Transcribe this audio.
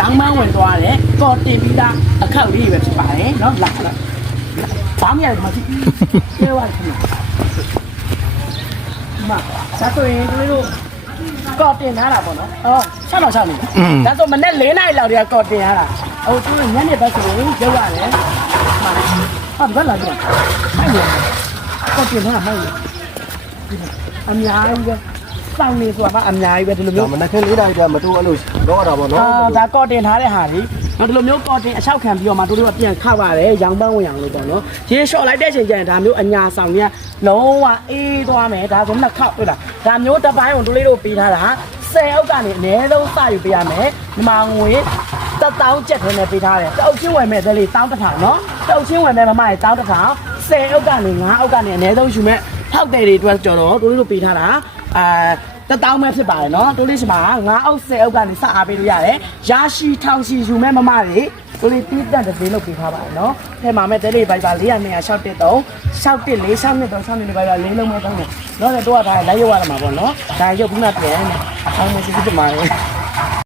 长满ဝင်သွားတယ်ကော်တင်ပြီးသားအခက်လေးပဲဖြစ်ပါတယ်နော်လာလာဘာမှမရဘူးမကြည့်ကျေဝါခင်ဗျာဒါဆိုရင်တို့ကော်တင်ထားတာပေါ့နော်6လောက်6နေဒါဆိုမနေ့4နာရီလောက်တည်းကကော်တင်ထားတာဟိုသူညနေဘက်ဆိုရင်ရုပ်ရတယ်ဟာဘယ်လာကြလဲမိုက်ရကော်တင်ထားတာမိုက်ရအများကြီးပဲစောင်းနေဆိုတာကအများကြီးပဲဒီလိုမျိုးမနက်ခင်း4နာရီတည်းမတိုးအဲ့လိုတော့ရတာပေါ့နော်ဒါကော်တင်ထားတဲ့ဟာလေနော်ဒီလိုမျိုးကော်တင်အချောက်ခံပြီးတော့မှတို့ကပြန်ခောက်ရတယ်ရောင်ပန်းဝင်အောင်လို့ပေါ့နော်ရေလျှော့လိုက်တဲ့ချိန်ကျရင်ဒါမျိုးအညာဆောင်ကြီးကလုံးဝအေးသွားမယ်ဒါဆိုနှစ်ခေါက်တွေ့လားဒါမျိုးတစ်ပိုင်းကိုတို့လေးတို့ပေးထားတာ10အောက်ကနေအနည်းဆုံးစယူပေးရမယ်ဒီမှာငွေ1000ကျပ်ထဲနဲ့ပေးထားတယ်တအုပ်ချင်းဝယ်မဲ့တဲ့လေ1000နော်တအုပ်ချင်းဝယ်မဲ့မမရေ1000 10အောက်ကနေ9အောက်ကနေအနည်းဆုံးယူမဲ့ထောက်တယ်တွေအတွက်ကြော်တော့တို့လေးတို့ပေးထားတာ1000ပဲဖြစ်ပါတယ်နော်တိုးလေးရှိမှာ9အောက်10အောက်ကနေစအားပေးလို့ရတယ်ရရှိထောင်ရှိယူမဲ့မမတွေတိုးလေးတီးတက်တဲ့ဈေးလုပ်ပေးထားပါတယ်နော်ထဲမှာမဲ့တဲလေးပိုက်ပါ400 200 613 614 613 614ပိုက်ပါ4လုံးမဲ့သုံးတယ်နော်တော့တော့ဒါလိုက်ရောက်ရမှာပေါ့နော်ဒါရုပ်ခုနပြန်နေအောင်မရှိဘူးပြမှာလေ